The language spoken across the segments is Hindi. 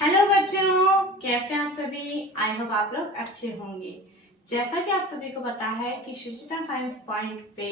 हेलो बच्चों, कैसे हैं आप सभी। आई होप आप लोग अच्छे होंगे। जैसा कि आप सभी को पता है कि सुचिता साइंस पॉइंट पे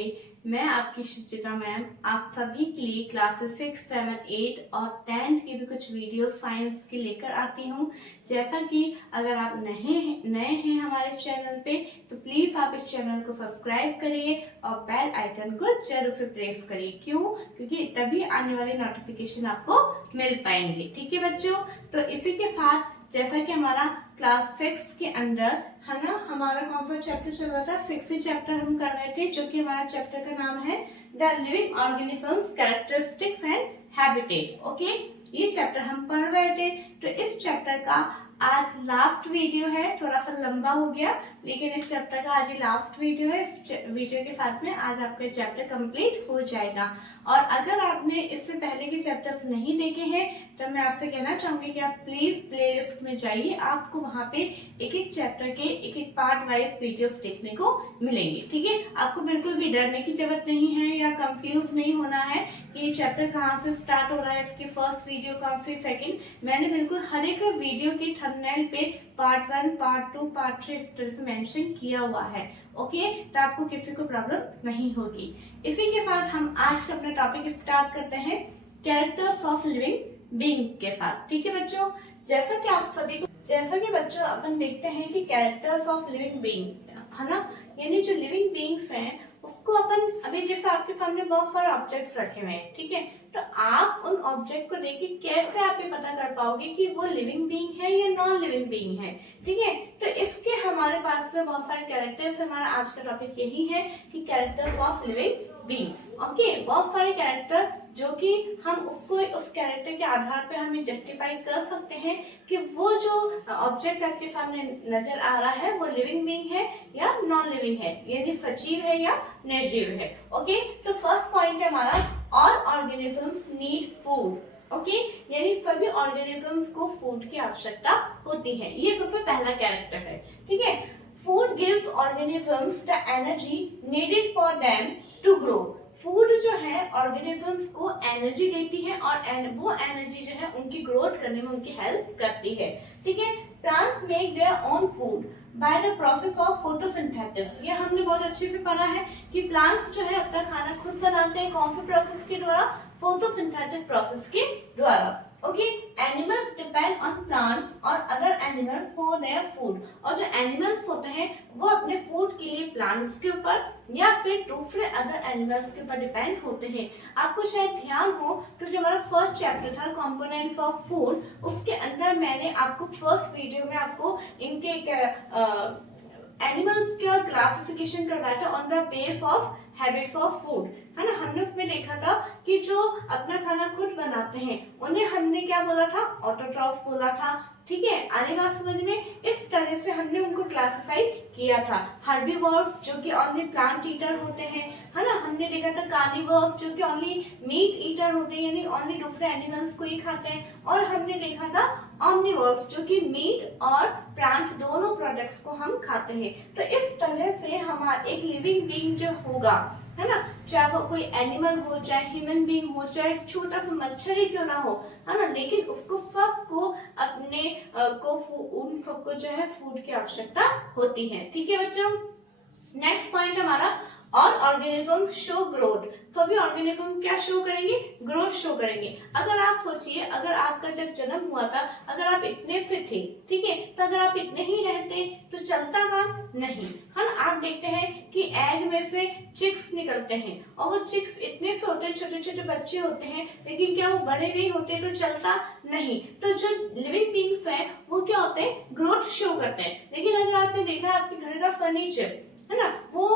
मैं आपकी सुचिता मैम आप सभी के लिए क्लासेस 6, 7, 8 और 10 की भी कुछ वीडियो साइंस की लेकर आती हूँ। जैसा कि अगर आप नए हैं हमारे चैनल पे तो प्लीज आप इस चैनल को सब्सक्राइब करिए और बेल आइकन को जरूर से प्रेस करिए। क्यों? क्योंकि तभी आने वाले नोटिफिकेशन आपको मिल पाएंगे। ठीक है बच्चों, तो इसी के साथ जैसा कि हमारा क्लास 6 के अंदर है ना, हमारा कौन सा चैप्टर चल रहा था, 6th चैप्टर हम कर रहे थे, जो कि हमारा चैप्टर का नाम है the living organisms characteristics and habitat. Okay, ये चैप्टर हम पढ़ रहे थे। तो इस चैप्टर का आज लास्ट वीडियो है, थोड़ा सा लंबा हो गया लेकिन इस चैप्टर का आज ही लास्ट वीडियो है। इस वीडियो के साथ में आज आपका चैप्टर कंप्लीट हो जाएगा। और अगर आपने इससे पहले के चैप्टर्स नहीं देखे हैं तो मैं आपसे कहना चाहूंगी कि आप प्लीज प्लेलिस्ट में जाइए, आपको वहां पे एक एक चैप्टर के एक एक पार्ट वाइज वीडियोस देखने को मिलेंगे। ठीक है, आपको बिल्कुल भी डरने की जरूरत नहीं है या कंफ्यूज नहीं होना है कि ये चैप्टर कहाँ से स्टार्ट हो रहा है, इसकी फर्स्ट वीडियो कहाँ से सेकंड। मैंने बिल्कुल हर एक वीडियो के थंबनेल पे पार्ट 1, पार्ट 2, पार्ट 3 इस तरह से मेंशन किया हुआ है। ओके, तो आपको किसी को प्रॉब्लम नहीं होगी। इसी के साथ हम आज का अपना टॉपिक स्टार्ट करते हैं कैरेक्टर्स ऑफ लिविंग बीइंग के साथ। ठीक है बच्चों, जैसा कि बच्चों अपन देखते हैं कि कैरेक्टर्स ऑफ लिविंग बीइंग है ना, यानी जो लिविंग बीइंग्स हैं उसको अपन अभी जैसे आपके सामने बहुत सारे ऑब्जेक्ट्स रखे हुए हैं। ठीक है, तो आप उन ऑब्जेक्ट को देख के कैसे आप ये पता कर पाओगे कि वो लिविंग बीइंग है या नॉन लिविंग बीइंग है। ठीक है, तो इसके हमारे पास में बहुत सारे कैरेक्टर्स। हमारा आज का टॉपिक यही है कि characters of living being. Okay, बहुत सारे कैरेक्टर जो कि हम उसको उस कैरेक्टर के आधार पे हमें जस्टिफाई कर सकते हैं कि वो जो ऑब्जेक्ट आपके सामने नजर आ रहा है वो लिविंग बीइंग है या नॉन लिविंग है, यानी सजीव है या निर्जीव है। ओके, तो फर्स्ट पॉइंट है हमारा all organisms need food. Okay, यानी सभी ऑर्गेनिजम्स को फूड की आवश्यकता होती है। ये सबसे पहला कैरेक्टर है। ठीक है, food gives organisms the energy needed for them to grow. Food जो है ऑर्गेनिजम्स को एनर्जी देती है और वो एनर्जी जो है उनकी ग्रोथ करने में उनकी हेल्प करती है। ठीक है, plants make their own food by the process of photosynthesis. ये हमने बहुत अच्छे से पढ़ा है कि प्लांट्स जो है अपना खाना खुद बनाते हैं। कौन से प्रोसेस के द्वारा? फोटोसिंथेटिक प्रोसेस के द्वारा। Okay, animals depend on plants और other animals for their food. और जो एनिमल्स होते हैं वो अपने फूड के लिए प्लांट्स के ऊपर या फिर दूसरे अदर एनिमल्स के ऊपर डिपेंड होते हैं। आपको शायद ध्यान हो तो जो हमारा फर्स्ट चैप्टर था कंपोनेंट्स ऑफ फूड, उसके अंदर मैंने आपको फर्स्ट वीडियो में आपको इनके एनिमल्स का क्लासिफिकेशन करवाया था on the base of habits of food, है ना। हमने उसमें देखा था कि जो अपना खाना खुद बनाते हैं उन्हें हमने क्या बोला था? ऑटोट्रॉफ बोला था। ठीक है, आने बात समझ में? इस तरह से हमने उनको क्लासिफाई किया था। हर्बीवोर्स जो कि ओनली प्लांट ईटर होते हैं, है ना। हमने देखा था कार्निवोर्स जो कि ओनली मीट ईटर होते हैं, यानी ओनली दूसरे एनिमल्स को ही खाते हैं। और हमने देखा था ऑमनिवोर्स जो कि मीट और प्लांट दोनों प्रोडक्ट्स को हम खाते हैं। तो इस तरह से हमारा एक लिविंग बीइंग जो होगा, है ना, चाहे वो कोई एनिमल हो, चाहे ह्यूमन बीइंग हो, चाहे छोटा सा मच्छर ही क्यों ना हो, है ना, लेकिन उसको सबको अपने उन सबको जो है फूड की आवश्यकता होती है। ठीक है बच्चों, नेक्स्ट पॉइंट हमारा ऑल ऑर्गेनिजम्स शो ग्रोथ। सभी ऑर्गेनिज्म क्या शो करेंगे? ग्रोथ शो करेंगे। अगर आप सोचिए, अगर आपका जब जन्म हुआ था, अगर आप इतने से थे, ठीक है, तो अगर आप इतने ही रहते तो चलता था नहीं, है ना। आप देखते हैं कि एग में से चिक्स निकलते हैं और वो चिक्स इतने से होते हैं, छोटे छोटे बच्चे होते हैं, लेकिन क्या वो बड़े नहीं होते तो चलता नहीं। तो जो लिविंग बीइंग्स है वो क्या होते हैं? ग्रोथ शो करते हैं। लेकिन अगर आपने देखा आपके घर का फर्नीचर, है ना, वो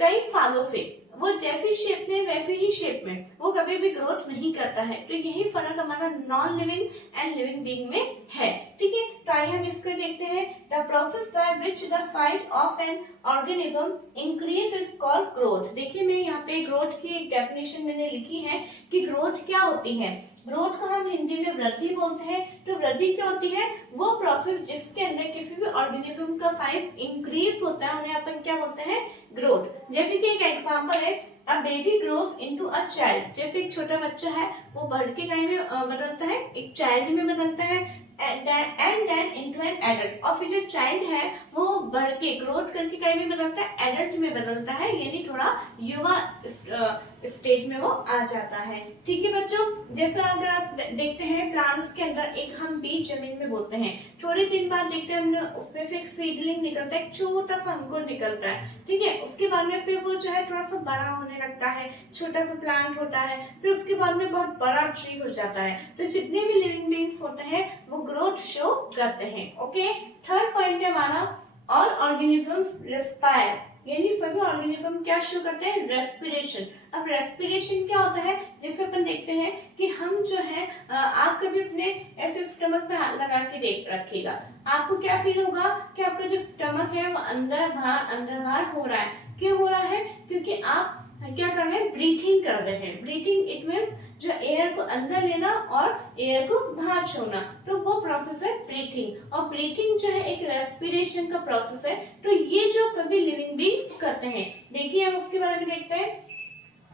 कई सालों से वो जैसी शेप में वैसे ही शेप में वो कभी भी ग्रोथ नहीं करता है। तो यही फर्क हमारा non living and living being में है। ठीक है, तो आइए हम इसको देखते हैं। The process by which the size of an organism increase is called growth. देखिए, मैं यहाँ पे ग्रोथ की एक डेफिनेशन मैंने लिखी है कि ग्रोथ क्या होती है। ग्रोथ को हम हिंदी में वृद्धि बोलते हैं। तो वृद्धि क्या होती है? वो प्रोसेस जिसके अंदर किसी भी ऑर्गेनिज्म का साइज इंक्रीज होता है उन्हें अपन क्या बोलते हैं? ग्रोथ। जैसे कि एक एग्जांपल है, a baby grows into a child. जैसे एक छोटा बच्चा है वो बढ़ के टाइम में बदलता है, एक चाइल्ड में बदलता है। And then into an adult, और फिर जो चाइल्ड है वो बढ़ के ग्रोथ करके कहीं में बदलता है, एडल्ट में बदलता है, यानी थोड़ा युवा स्टेज में वो आ जाता है। ठीक है बच्चों, जैसे अगर आप देखते हैं प्लांट्स के अंदर एक हम बीज जमीन में बोते हैं, थोड़े दिन बाद देखते हैं हमने उसमें से एक सीडलिंग निकलता है, एक छोटा सा अंकुर निकलता है, ठीक है। उसके बाद में फिर वो जो है थोड़ा सा बड़ा होने लगता है, छोटा सा प्लांट होता है, फिर उसके बाद में बहुत बड़ा ट्री हो जाता है। तो जितने भी लिविंग बीइंग्स होते हैं वो ग्रोथ शो करते हैं। ओके, थर्ड पॉइंट है हमारा ऑल ऑर्गेनिजम्स रेस्पायर, यानी सभी ऑर्गेनिज्म क्या शो करते हैं, रेस्पिरेशन। अब रेस्पिरेशन क्या होता है, जैसे अपन देखते हैं कि हम जो है आप कभी अपने ऐसे स्टमक पे हाथ लगा के देख रखिएगा, आपको क्या फील होगा कि आपका जो स्टमक है वो अंदर बाहर हो रहा है। क्यों हो रहा है, क्योंकि आप क्या कर रहे हैं, ब्रीथिंग कर रहे हैं। ब्रीथिंग इट मीन्स जो एयर को अंदर लेना और एयर को बाहर छोड़ना, तो वो प्रोसेस है ब्रीथिंग। और ब्रीथिंग जो है एक रेस्पिरेशन का प्रोसेस है। तो ये जो सभी लिविंग बीइंग्स करते हैं, देखिए हम उसके बारे में देखते हैं।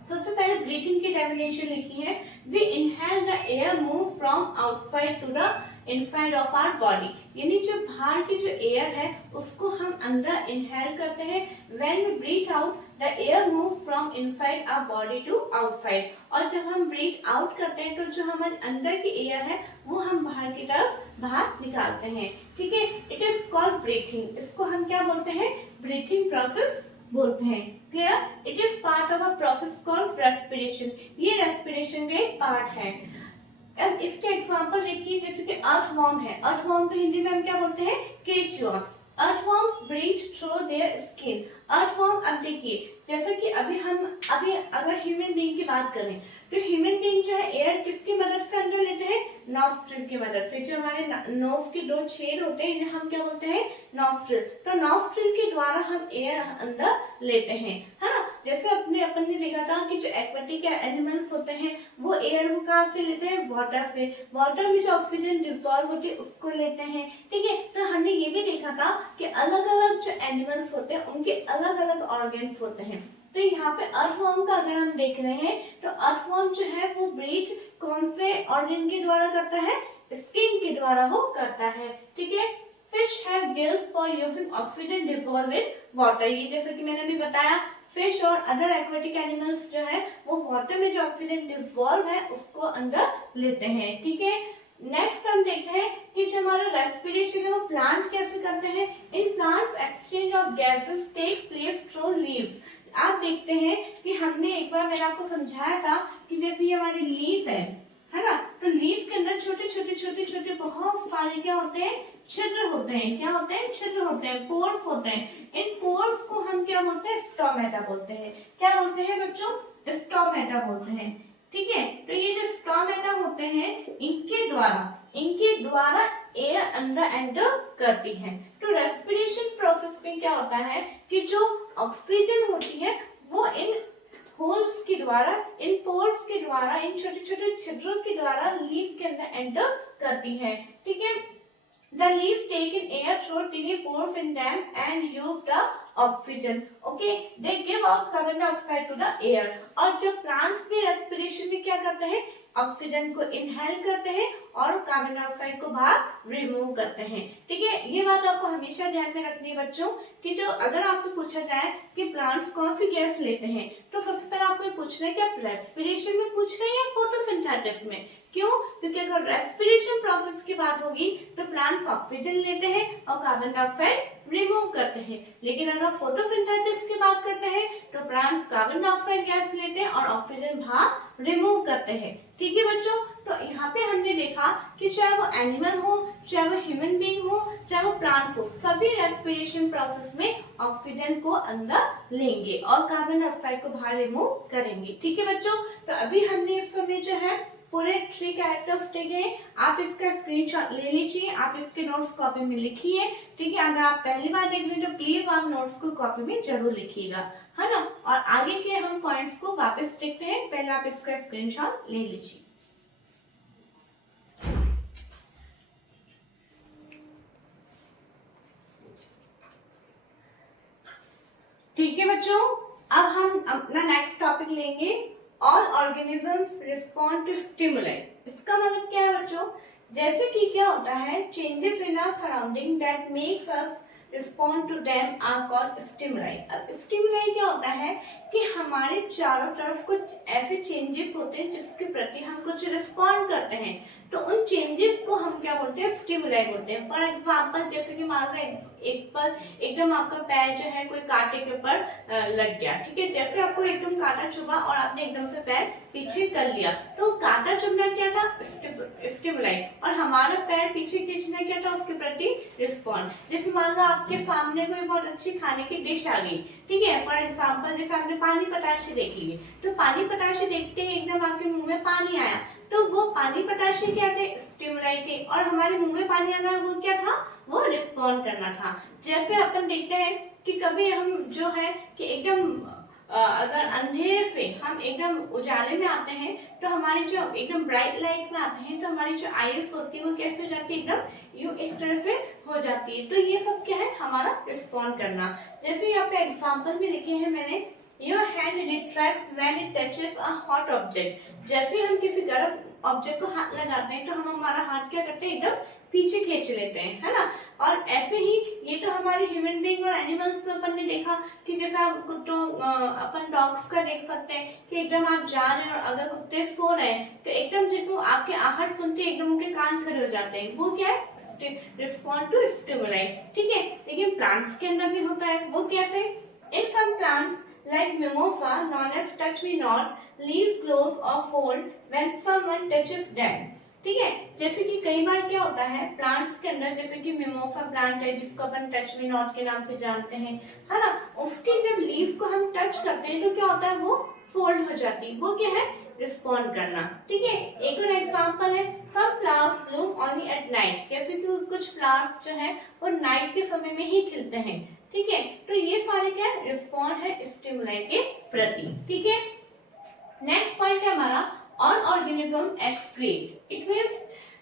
सबसे पहले ब्रीथिंग की डेफिनेशन लिखी है, we inhale the air move from outside to the inside of our body, यानी जो बाहर की जो एयर है उसको हम अंदर इनहेल करते हैं। When we breathe out the air move from inside our body to outside, और जब हम ब्रीथ आउट करते हैं तो जो हमारे अंदर की एयर है वो हम बाहर की तरफ बाहर निकालते हैं। ठीक है, इट इज कॉल्ड ब्रीथिंग। इसको हम क्या बोलते हैं, ब्रीथिंग प्रोसेस बोलते हैं। Clear, it is part of a process called respiration. ये रेस्पिरेशन का एक पार्ट है। अब इसके एग्जांपल देखिए, जैसे कि अर्थवॉर्म है। अर्थवॉर्म को हिंदी में हम क्या बोलते हैं, केचुआ। Earthworms breathe through their skin. Earthworm, अब देखिए जैसा कि अभी अगर ह्यूमन बीइंग की बात करें तो ह्यूमन बीइंग जो है एयर किसकी मदद से अंदर लेते हैं, नॉस्ट्रिल की मदद से। जो हमारे नोज के दो छेद होते हैं इन्हें हम क्या बोलते हैं, नॉस्ट्रिल। तो नॉस्ट्रिल के द्वारा हम एयर अंदर लेते हैं, है ना। जैसे अपन ने देखा था कि जो एक्वेटिक एनिमल्स होते हैं वो एयर वो कहाँ से लेते हैं, वाटर से। वाटर में जो ऑक्सीजन डिसॉल्व होती है उसको लेते हैं। ठीक है, तो हमने ये भी देखा था कि अलग अलग जो एनिमल्स होते हैं उनके अलग अलग ऑर्गन्स होते हैं। तो यहाँ पे अर्थवॉर्म का अगर हम देख रहे हैं तो अर्थवॉर्म जो है वो ब्रीथ कौन से ऑर्गन के द्वारा करता है, स्किन के द्वारा वो करता है। ठीक है, fish have gills for using oxygen dissolve in water. ये जैसे कि मैंने अभी बताया, फिश और अदर एक्वेटिक एनिमल्स जो है वो वाटर में जो ऑक्सीजन डिसॉल्व है उसको अंदर लेते हैं। ठीक है, नेक्स्ट हम देखते हैं कि जो हमारा रेस्पिरेशन है वो प्लांट कैसे करते हैं। In plants exchange of gases take place through leaves. आप देखते हैं कि हमने एक बार मैंने आपको समझाया था कि जैसे ये हमारी लीफ है ना, तो लीफ के अंदर छोटे छोटे छोटे छोटे बहुत सारे क्या होते हैं, छिद्र होते हैं। क्या होते हैं, छिद्र होते हैं, पोर्स होते हैं। इन पोर्स को हम क्या बोलते हैं, स्टोमेटा बोलते हैं। क्या बोलते हैं बच्चों, स्टोमेटा बोलते हैं। ठीक है, तो ये जो स्टोमेटा होते हैं इनके द्वारा एयर अंदर एंटर करती है। तो रेस्पिरेशन प्रोसेस में क्या होता है कि जो ऑक्सीजन होती है वो इन होल्स के द्वारा, इन पोर्स के द्वारा, इन छोटे छोटे छिद्रों के द्वारा लीफ के अंदर एंटर करती है। ठीक है, the leaves take in air through tiny pores in them and use the oxygen. Okay, they give out carbon dioxide to the air. और जो प्लांट्स भी रेस्पिरेशन में क्या करते हैं, ऑक्सीजन को इनहेल करते हैं और कार्बन डाइऑक्साइड को बाहर रिमूव करते हैं। ठीक है, ये बात आपको हमेशा ध्यान में रखनी है बच्चों कि जो अगर आपसे पूछा जाए कि प्लांट्स कौन सी गैस लेते हैं तो सबसे पहले आपको पूछना है कि आप रेस्पिरेशन में पूछ रहे हैं या फोटोसिंथेसिस में। क्यों, क्योंकि अगर रेस्पिरेशन प्रोसेस की बात होगी तो प्लांट्स ऑक्सीजन लेते हैं और कार्बन डाइऑक्साइड रिमूव करते हैं। लेकिन अगर फोटोसिंथेसिस की बात करते हैं तो प्लांट्स कार्बन डाइऑक्साइड गैस लेते हैं और ऑक्सीजन बाहर रिमूव करते हैं। ठीक है बच्चों, तो यहाँ पे हमने देखा कि चाहे वो एनिमल हो, चाहे वो ह्यूमन बीइंग हो, चाहे वो प्लांट्स हो, सभी रेस्पिरेशन प्रोसेस में ऑक्सीजन को अंदर लेंगे और कार्बन डाइऑक्साइड को बाहर रिमूव करेंगे। ठीक है बच्चों, तो अभी हमने इस समय जो है पूरे 3 कैरेक्टर्स देखे। आप इसका स्क्रीनशॉट ले लीजिए, आप इसके नोट्स कॉपी में लिखिए। ठीक है, अगर आप पहली बार देख रहे हैं तो प्लीज आप नोट्स को कॉपी में जरूर लिखिएगा, है ना। और आगे के हम पॉइंट्स को वापस देखते हैं, पहले आप इसका स्क्रीनशॉट ले लीजिए। ठीक है बच्चों, अब हम अपना नेक्स्ट टॉपिक लेंगे, all organisms respond to stimuli. इसका मतलब क्या है बच्चों, जैसे कि क्या होता है, changes in our surrounding that makes us respond to them are called stimuli. अब स्टिमुलाई क्या होता है कि हमारे चारों तरफ कुछ ऐसे चेंजेस होते हैं जिसके प्रति हम कुछ रिस्पॉन्ड करते हैं, तो उन चेंजेस को हम क्या बोलते हैं, स्टिमुलाई बोलते हैं। फॉर एग्जाम्पल जैसे कि मान लो एक पर एकदम आपका पैर जो है कोई कांटे के ऊपर लग गया, ठीक है, जैसे आपको एकदम कांटा चुभा और आपने एकदम से पैर पीछे कर लिया, तो कांटा चुभना क्या था, स्टिमुलाई, और हमारा पैर पीछे खींचना क्या था, उसके प्रति रिस्पॉन्ड। जैसे मान लो आपके सामने कोई बहुत अच्छी खाने की डिश आ गई, ठीक है, फॉर एग्जाम्पल जैसे आपने पानी पताशे देख लिए, तो पानी पताशे देखते ही एकदम आपके मुंह में पानी आया, तो वो पानी पताशे क्या थे, स्टिमुलाई थे, और हमारे मुंह में पानी आना वो क्या था, वो रिस्पॉन्ड करना था। जैसे अपन देखते हैं कि कभी हम जो है कि एकदम अगर अंधेरे से हम एकदम उजाले में आते हैं, तो हमारी जो एकदम ब्राइट लाइट में आते हैं, तो हमारी जो आईज होती है वो कैसे हो जाती है, एकदम यूं एक तरह से हो जाती है। तो ये सब क्या है, हमारा रिस्पॉन्ड करना। जैसे यहाँ पे एग्जाम्पल भी लिखे हैं मैंने, your hand retracts when it touches a hot object. जैसे हम किसी गर्म ऑब्जेक्ट को हाथ लगाते हैं, तो हम हमारा हाथ क्या करते हैं, एकदम पीछे खींच लेते हैं, है ना। और ऐसे ही ये तो हमारे ह्यूमन बीइंग और एनिमल्स में अपन ने देखा कि जैसे आप कुत्तों अपन डॉग्स का देख सकते हैं कि एकदम आप जा रहे हैं और अगर कुत्ते सो रहे हैं, तो एकदम जैसे आपके आहट सुनते एकदम उनके कान खड़े हो जाते हैं, वो क्या है, रिस्पॉन्ड टू स्टिमुलाई, ठीक है। लेकिन प्लांट्स के अंदर भी होता है, वो कैसे, in some plants like mimosa known as touch me not, leaves close or fold when someone touches them। ठीक है, जैसे कि कई बार क्या होता है प्लांट्स के अंदर, जैसे कि मिमोसा प्लांट है जिसको अपन टच मी नॉट के नाम से जानते हैं, है ना, उसके जब लीफ को हम टच करते हैं तो क्या होता है, वो फोल्ड हो जाती है, वो क्या है, रिस्पॉन्ड करना, ठीक है। एक और एग्जांपल है, some flowers bloom only at night. जैसे कि कुछ फ्लावर्स जो है वो नाइट के समय में ही खिलते हैं, ठीक है। तो ये सारे क्या रिस्पॉन्ड है स्टिमुलाई के प्रति, ठीक है। नेक्स्ट पॉइंट है हमारा, on organism excrete. It means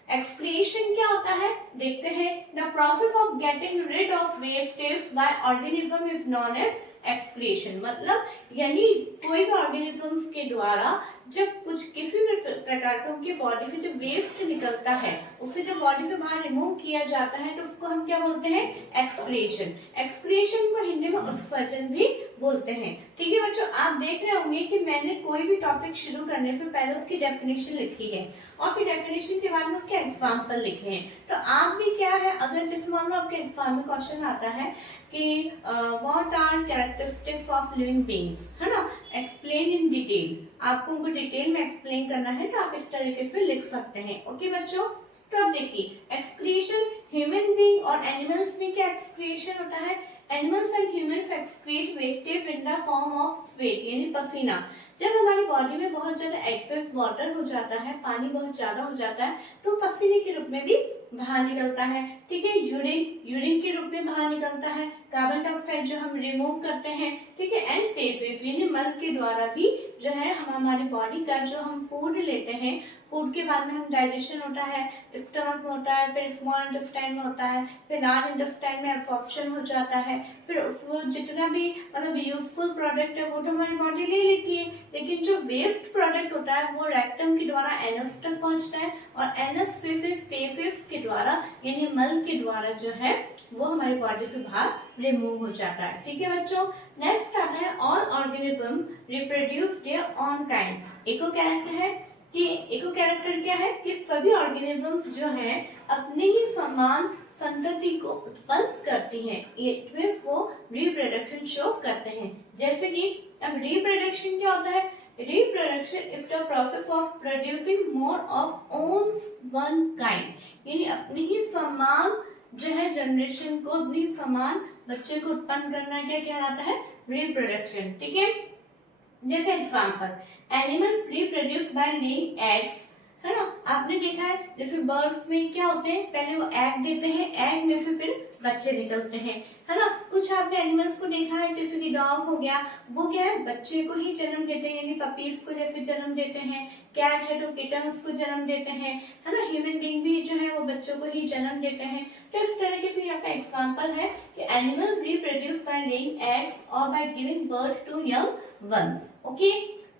excretion क्या होता है, देखते हैं। The process of getting rid of wastage by organism is known as excretion. मतलब यानी कोई भी ऑर्गेनिजम्स के द्वारा जब कुछ किसी भी प्रकार का उनकी बॉडी से जो वेस्ट निकलता है उसे जब बॉडी से बाहर रिमूव किया जाता है तो उसको हम क्या बोलते हैं, एक्सक्रीशन। एक्सक्रीशन को हिंदी में उत्सर्जन भी बोलते हैं, ठीक है बच्चों। आप देख रहे होंगे कि मैंने कोई भी टॉपिक शुरू करने से पहले उसकी डेफिनेशन लिखी है और फिर डेफिनेशन के बाद में उसके एग्जाम्पल लिखे हैं। तो आप भी क्या है, अगर जैसे मान लो आपके एग्जाम में क्वेश्चन आता है कि what are characteristics of living beings, है ना, एक्सप्लेन इन डिटेल, आपको उनको डिटेल में एक्सप्लेन करना है तो आप इस तरीके से लिख सकते हैं। ओके बच्चों, तो अब देखिए एक्सक्रीशन ह्यूमन बीइंग और एनिमल्स में क्या एक्सक्रीशन होता है। Animals and humans excrete wastage in the form of sweat, यानी पसीना। जब हमारी बॉडी में बहुत ज्यादा एक्सेस वाटर हो जाता है, पानी बहुत ज्यादा हो जाता है, तो पसीने के रूप में भी बाहर निकलता है, ठीक है। यूरिन के रूप में बाहर निकलता है, कार्बन डाइऑक्साइड जो हम रिमूव करते हैं, ठीक है। एंड फेसेस यानी मल के द्वारा भी जो है हम हमारी बॉडी का जो हम फूड लेते हैं, फूड के बाद में हम डाइजेशन होता है, स्टमक में होता है, फिर स्मॉल इंटेस्टाइन में होता है, फिर लार्ज इंटेस्टाइन में एब्सॉर्प्शन हो जाता है, फिर वो जितना भी मतलब यूजफुल प्रोडक्ट है वो तो हमारी बॉडी ले लेती है, लेकिन जो वेस्ट प्रोडक्ट होता है वो रेक्टम के द्वारा एनस तक पहुंचता है और एनस से फेसेस के द्वारा यानी मल के द्वारा जो है वो हमारी बॉडी से बाहर रिमूव हो जाता है, ठीक है बच्चों। नेक्स्ट आता है all organism reproduce their own kind. इको कैरेक्टर है कि इको कैरेक्टर क्या है कि सभी ऑर्गेनिजम्स जो हैं अपने ही समान संतति को उत्पन्न करती हैं, इट मींस वो रिप्रोडक्शन शो करते हैं। जैसे कि अब रिप्रोडक्शन क्या होता है, reproduction is the process of producing more of own one kind, यानी अपने ही समान जो है जनरेशन को, अपनी समान बच्चे को उत्पन्न करना क्या कहलाता है, रिप्रोडक्शन, ठीक है। जैसे example, animals reproduce by laying eggs, है ना। आपने देखा है जैसे बर्ड्स में क्या होते हैं, पहले वो एग देते हैं, एग में से फिर बच्चे निकलते हैं, है ना। कुछ आपने एनिमल्स को देखा है जैसे कि डॉग हो गया, वो क्या है बच्चे को ही जन्म देते हैं, यानी पपीज को जैसे जन्म देते हैं। कैट है तो किटन्स को जन्म देते हैं, है ना। ह्यूमन बीइंग भी जो है वो बच्चों को ही जन्म देते हैं। तो इस तरीके से यहाँ पे एग्जाम्पल है कि animals reproduce by laying eggs और by giving birth to young ones. Okay,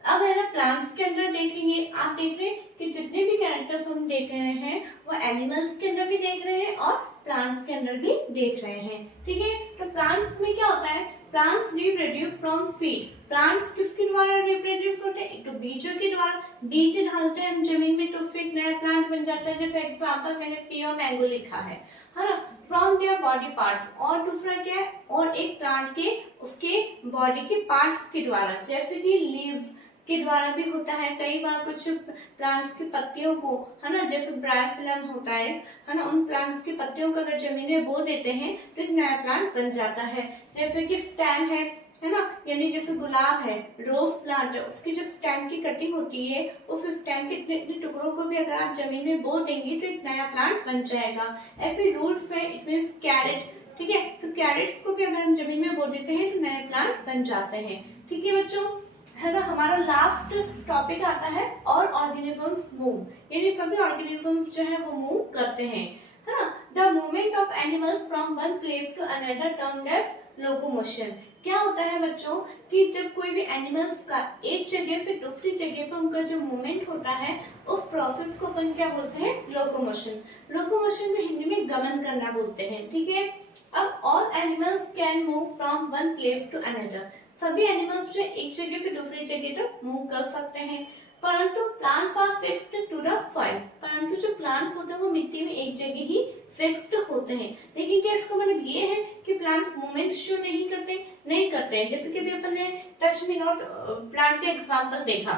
अब है ना प्लांट्स के अंदर देखेंगे, आप देख रहे हैं कि जितने भी कैरेक्टर्स हम देख रहे हैं वो एनिमल्स के अंदर भी देख रहे हैं और प्लांट्स के अंदर भी देख रहे हैं। ठीक है, तो प्लांट्स में क्या होता है, plants reproduce from seed. Plants किसके द्वारा रिप्रोड्यूस होते हैं, एक तो बीजों के द्वारा, बीज डालते हैं हम जमीन में तो फिर नया प्लांट बन जाता है। जैसे एग्जांपल मैंने पियो मैंगो लिखा है ना, फ्रॉम देयर बॉडी पार्ट्स। और दूसरा क्या है, और एक प्लांट के उसके बॉडी के पार्ट्स के द्वारा, जैसे कि लीव्स के द्वारा भी होता है। कई बार कुछ प्लांट्स की पत्तियों को है ना, जैसे ब्रायोफिलम होता है ना, उन प्लांट्स की पत्तियों को अगर जमीन में बो देते हैं तो एक नया प्लांट बन जाता है। जैसे कि स्टेम है ना, यानी जैसे गुलाब है, रोज प्लांट है, उसकी जो स्टेम की कटिंग होती है, उस स्टेम के इतने इतने टुकड़ों को भी अगर आप जमीन में बो देंगे तो एक नया प्लांट बन जाएगा। ऐसे रूट्स है, इट मीन्स कैरेट। ठीक है, तो कैरेट्स को भी अगर हम जमीन में बो देते हैं तो नए प्लांट बन जाते हैं। ठीक है बच्चों, है ना, हमारा लास्ट टॉपिक आता है और ऑर्गेनिजम्स मूव, यानी सभी ऑर्गेनिजम्स जो है वो मूव करते हैं, है ना। The movement of animals from one place to another termed as locomotion. क्या होता है बच्चों कि जब कोई भी एनिमल्स का एक जगह से दूसरी जगह पर उनका जो मूवमेंट होता है उस प्रोसेस को अपन क्या बोलते हैं, लोकोमोशन। लोकोमोशन को हिंदी में गमन करना बोलते हैं। ठीक है, अब all animals can move from one place to another. सभी एनिमल्स जो एक जगह से दूसरी जगह तक मूव कर सकते हैं, परंतु plants are fixed to the soil. परंतु जो प्लांट्स होते हैं वो मिट्टी में एक जगह ही फिक्स्ड होते हैं। लेकिन क्या इसका मतलब ये है कि प्लांट्स मूवमेंट शो नहीं करते हैं। जैसे कि अभी अपन ने टच मी नॉट प्लांट का एग्जांपल देखा,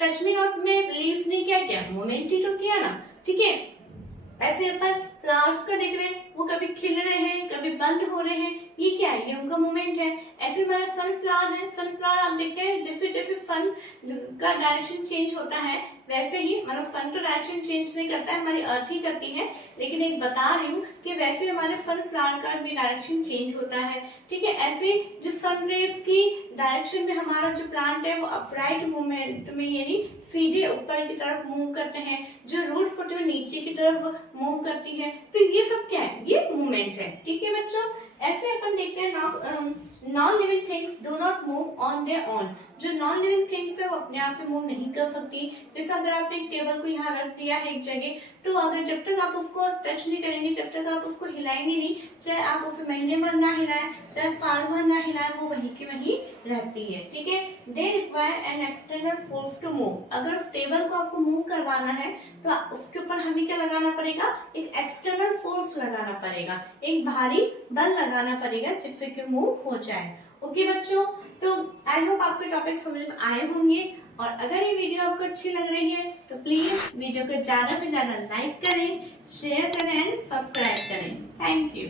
टच मी नॉट में लीव्स ने क्या किया, मूवमेंट ही तो किया ना। ठीक है, ऐसे अपन प्लांट्स का देख रहे हैं, वो कभी खिल रहे हैं कभी बंद हो रहे हैं, ये क्या है, ये उनका मूवमेंट है। ऐसे हमारा सनफ्लावर है, सनफ्लावर आप देखते हैं जैसे जैसे सन का डायरेक्शन चेंज होता है वैसे ही, मतलब सन तो डायरेक्शन चेंज नहीं करता है, हमारी अर्थ ही करती है, लेकिन एक बता रही हूँ कि वैसे हमारे सनफ्लावर का भी डायरेक्शन चेंज होता है। ठीक है, ऐसे जो सन रेज की डायरेक्शन में हमारा जो प्लांट है वो अपराइट मूवमेंट में, यानी सीधे ऊपर की तरफ मूव करते हैं, जो रूट्स होते हैं नीचे की तरफ मूव करती है। तो ये सब क्या है, ये मूवमेंट है। ठीक है बच्चों, ऐसे अपन देखते हैं non living things do not move on their own. जो नॉन लिविंग थिंग्स है वो अपने आप से मूव नहीं कर सकती। जैसे अगर आपने एक टेबल को यहाँ रख दिया है एक जगह, तो अगर जब तक आप उसको टच नहीं करेंगे, जब तक आप उसको हिलाएंगे नहीं, चाहे आप उसे महीने भर ना हिलाएं, चाहे साल भर ना हिलाएं, वो वहीं की वहीं रहती है। ठीक है, they require an external force to move. अगर उस टेबल को आपको मूव करवाना है तो उसके ऊपर हमें क्या लगाना पड़ेगा, एक एक्सटर्नल फोर्स लगाना पड़ेगा, एक भारी बल लगाना पड़ेगा जिससे कि मूव हो जाए। ओके बच्चों, तो आई होप आपके टॉपिक समझ में आए होंगे, और अगर ये वीडियो आपको अच्छी लग रही है तो प्लीज वीडियो को ज्यादा से ज्यादा लाइक करें, शेयर करें एंड सब्सक्राइब करें। Thank you.